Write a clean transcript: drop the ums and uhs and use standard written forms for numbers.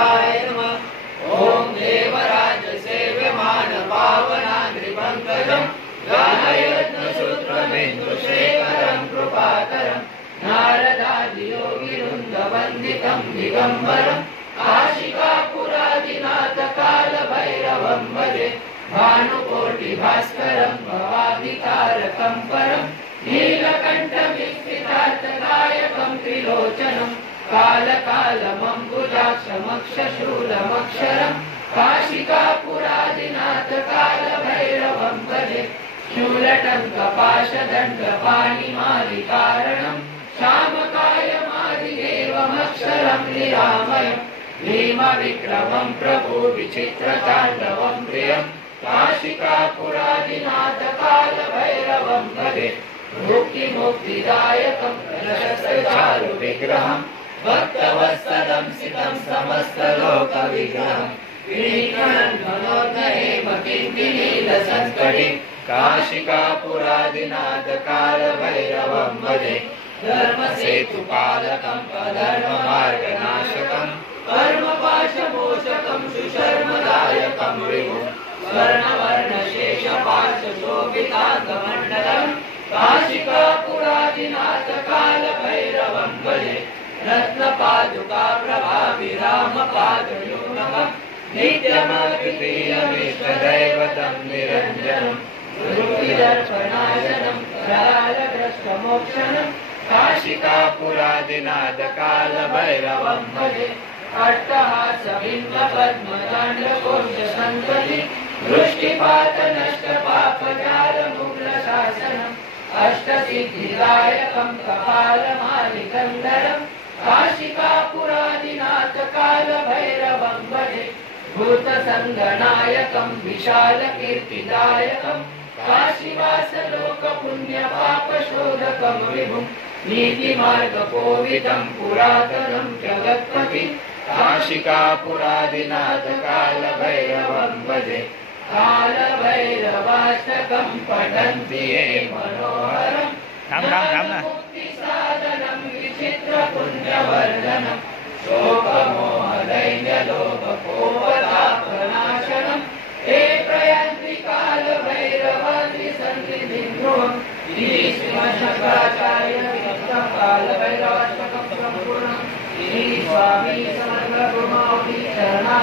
विनायकाय नमः। ओम देवराज सेव्यमान पावनाद्रिपङ्कजं गायत्रसूत्रमेन्दुशेखरं कृपाकरं नारदादियोगिवृन्दवन्दितं दिगम्बरं काशिकापुरादिनाथ कालभैरवं भजे। भानुकोटिभास्करं भवादितारकं परं नीलकण्ठविस्फितार्थदायकं त्रिलोचनं कालकालमम्बुजाक्षमक्षशूलमक्षरं काशिकापुरादिनाथ कालभैरवं भजे। शूलटङ्कपाशदण्डपाणिमादिकारणं श्यामकायमादिदेवमक्षरं निरामयं भीमविक्रमं प्रभु विचित्रताण्डवं प्रियं काशिकापुरादिनाथ कालभैरवं भजे। मुक्तिमुक्तिदायकं रजतचारुविग्रहं भक्तवत्सलं सितं समस्तलोकविग्रहं विनीतं मनोदयेमकिञ्चिनीलसत्कटिं काशिकापुरादिनाथ कालभैरवं भजे। धर्मसेतुपालकं अधर्ममार्गनाशकं कर्मपाशमोचकं सुशर्मदायकं विभुं स्वर्णवर्णशेषपाशशोभिताङ्गमण्डलं काशिकापुरादिनाथ कालभैरवं भजे। रत्नपादुकाप्रभाविरामपादयूनकं नित्यमद्वितीयमिष्टदैवतं निरञ्जनं गुरुविदर्शनाशनं करालग्रस्तमोक्षणं काशिकापुरादिनाथ कालभैरवं भजे। अट्टहासबिम्बपद्मदाण्डकोशसन्तति वृष्टिपातनष्टपापजालमुग्लशासनम् अष्टसिद्धिदायकं कपालमालिकन्धरं काशिकापुरादिनाथ कालभैरवं भजे। भूतसङ्गनायकं विशालकीर्तिदायकं काशीवासलोकपुण्यपापशोधकं विभुं नीतिमार्गकोविदं पुरातनं जगत्पति काशिकापुरादिनाथ कालभैरवं भजे। कालभैरवाष्टकं पठन्ति ये मनोहरं मुक्तिसाधनं विचित्रपुण्यवर्धनं शोकमोहदैन्यलोभकोपतापनाशनं हे प्रयन्ति कालभैरवादिसन्निधिं ध्रुवम् इति श्रीमच्छङ्कराचार्य कालभैरवाष्टकं सम्पूर्णम्। श्री स्वामी समर्थ गुरुमौली शरणा।